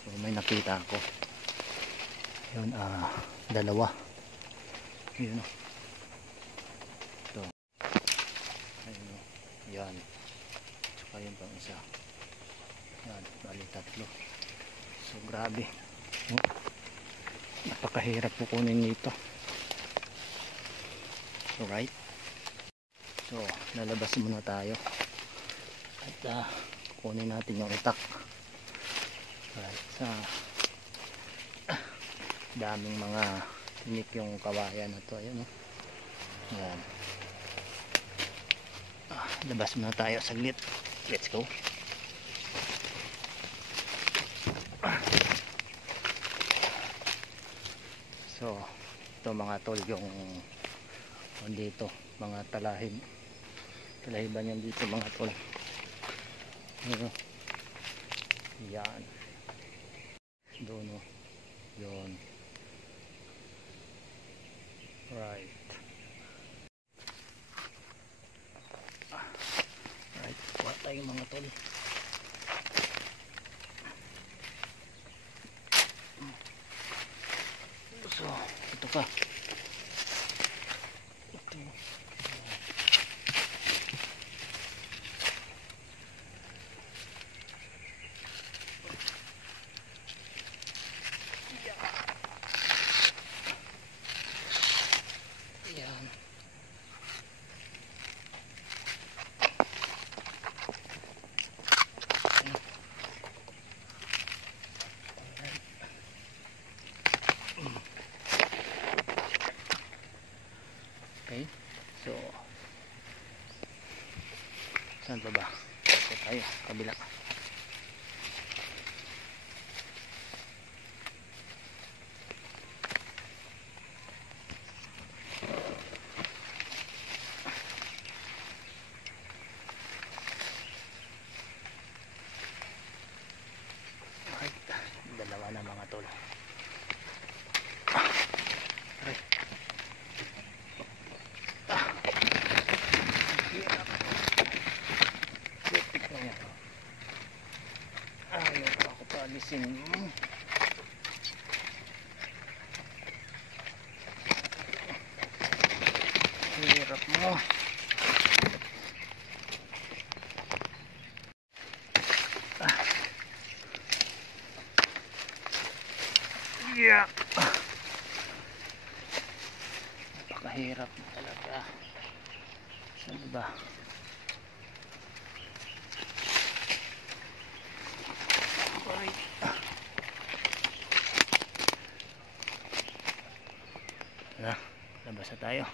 So may nakita ako. Yun, dalawa. Yun o. Ito. Ayun o. Yan. Tsaka yun pang isa. Yan, bali tatlo. So grabe. Napakahirap po kunin nito. Alright. So lalabas muna tayo. At kunin natin yung itak. Right. Sa daming mga tinik yung kawayan na to. Ayan o. Ayan. Labas muna tayo saglit. Let's go. So ito mga tol yung dito mga talahiban yan dito mga tol. Yan doon o. Yun. Right. Right. Kuha tayo mga tol. So ito pa. Ito. Yan. Okay, so saan pa ba? So tayo, kabila. Right, dalawa na mga tol. Right. Ayaw pa ako paalisin. Hirap mo. Yeah. Napakahirap talaga. Saan ba? Na, labas na tayo.